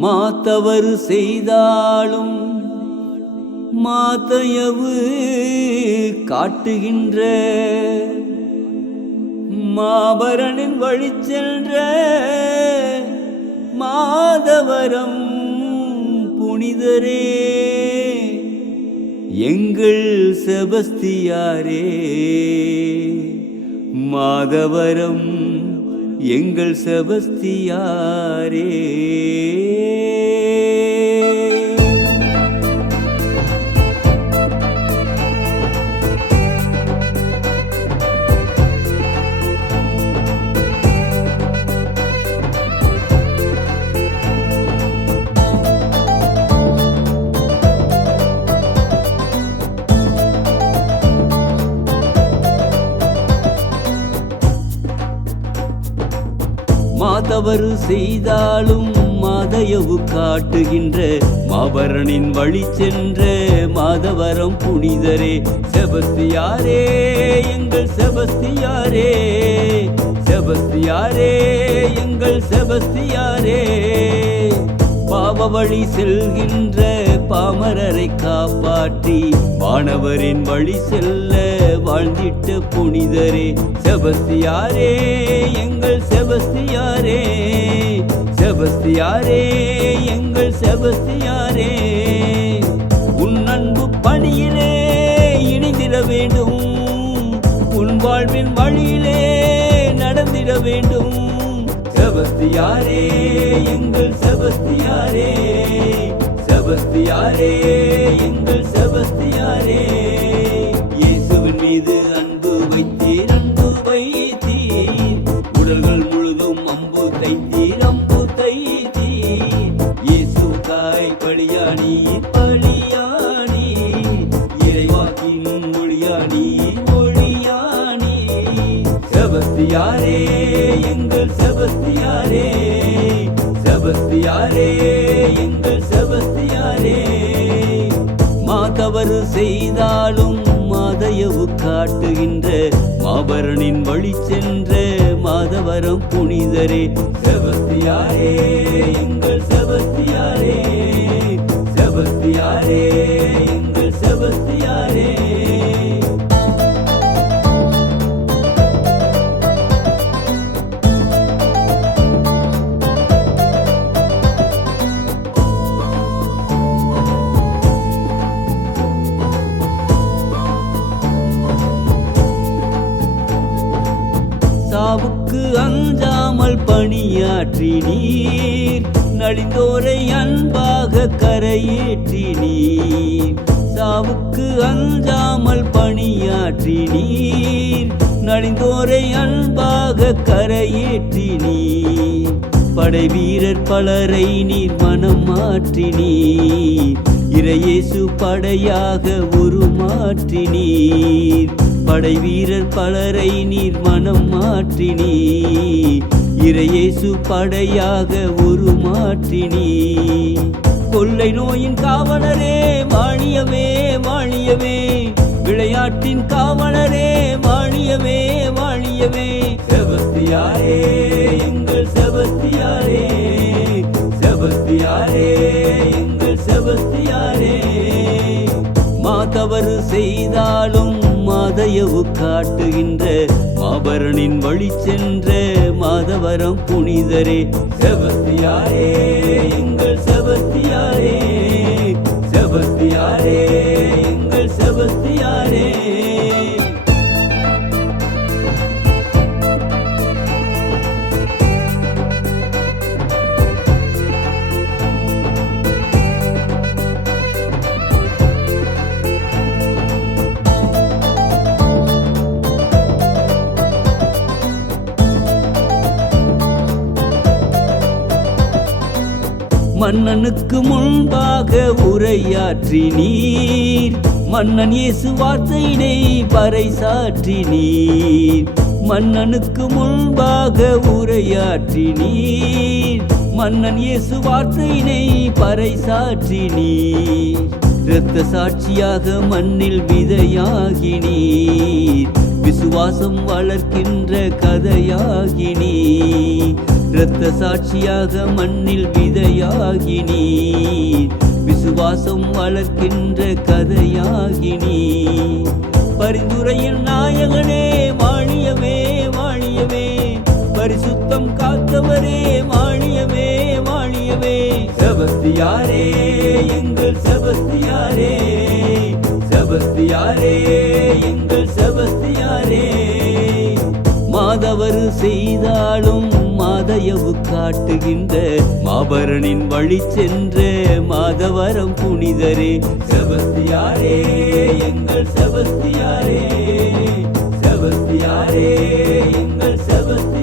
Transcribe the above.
மாத்தவர் செய்தாலும் மாத்தையவு காட்டுகின்ற மாபரனின் வழி சென்ற மாதவரம் புனிதரே. எங்கள் செபஸ்தியாரே மாதவரம் எங்கள் செபஸ்தியாரே. மாதவரு செய்தாலும் மாதையவு காட்டுகின்ற மாபரனின் வழி சென்ற மாதவரம் புனிதரே. செபஸ்தியாரே எங்கள் செபஸ்தியாரே. செபஸ்தியாரே எங்கள் செபஸ்தியாரே. பாவ வழி செல்கின்ற பாமரரை காப்பாற்றி வானவரின் வழி செல்ல வாழ்ந்திட்ட புனிதரே செபஸ்தியாரே எங்கள் செபஸ்தியாரே செபஸ்தியாரே எங்கள் செபஸ்தியாரே. உன் அன்பு பணியிலே இணைந்திட வேண்டும் உன் வாழ்வின் வழியிலே நடந்திட வேண்டும். செபஸ்தியாரே எங்கள் செபஸ்தியாரே. செபஸ்தியாரே எங்கள் செபஸ்தியாரே. இயேசுவின் மீது அன்பு வைத்தீர் அன்பு வைத்தீர். உடல்கள் முழுதும் அம்பு தைத்தீர் அம்பு தைத்தீர். இயேசு தாய் பழியாணி பழியாணி இறைவாக்கின் மொழியாணி மொழியாணி செபஸ்தியாரே எங்கள் செபஸ்தியாரே செபஸ்தியாரே எங்கள் செபஸ்தியாரே மா தவறு செய்தாலும் மாதையவு காட்டுகின்ற மாபரனின் வழி சென்ற மாதவரம் புனிதரே. செபஸ்தியாரே எங்கள் செபஸ்தியாரே செபஸ்தியாரே சாவுக்கு அஞ்சாமல் பணியாற்றி நீர். நலிந்தோரை அன்பாக கரையேற்றி நீர். சாவுக்கு அஞ்சாமல் பணியாற்றி நீர். நலிந்தோரை அன்பாக கரையேற்றி நீர். படை வீரர் பலரை நீர் மனம் மாற்றி நீர். இறையேசு படையாக உருமாற்றி நீர். படை வீரர் பலரை நீர் மனம் மாற்றி இறையேசு படையாக ஒரு நீர் கொள்ளை நோயின் காவலரே வாணியமே வாணியமே விளையாட்டின் காவலரே வாணியமே வாணியவே செபஸ்தியாரே எங்கள் செபஸ்தியாரே செபஸ்தியாரே எங்கள் செபஸ்தியாரே மாதவறு செய்தாலும் மாதையவு காட்டுகின்ற மாபரனின் வழி சென்ற மாதவரம் புனிதரே. செவத்தியாரே. மன்னனுக்கு முன்பாக உரையாற்றி நீர். மன்னன் இயேசு வார்த்தையினை பறைசாற்றி நீர். மன்னனுக்கு முன்பாக உரையாற்றி நீர். மன்னன் இயேசு வார்த்தையினை பறைசாற்றி நீர். இரத்த சாட்சியாக மண்ணில் விதையாகி நீர். விசுவாசம் வளர்க்கின்ற கதையாகி நீர். இரத்த சாட்சியாக மண்ணில் விதையாகி நீர். விசுவாசம் வளர்க்கின்ற கதையாகி நீர். பரிந்துரையின் நாயகனே வாணியமே வாணியமே பரிசுத்தம் காத்தவரே வாணியமே வாணியமே செபஸ்தியாரே எங்கள் செபஸ்தியாரே. செபஸ்தியாரே எங்கள் செபஸ்தியாரே. மாதவர் செய்தாலும் தயவு காட்டுகின்ற மாபரனின் வழி சென்ற மாதவரம் புனிதரே. செபஸ்தியாரே எங்கள் செபஸ்தியாரே செபஸ்தியாரே எங்கள் செபஸ்தி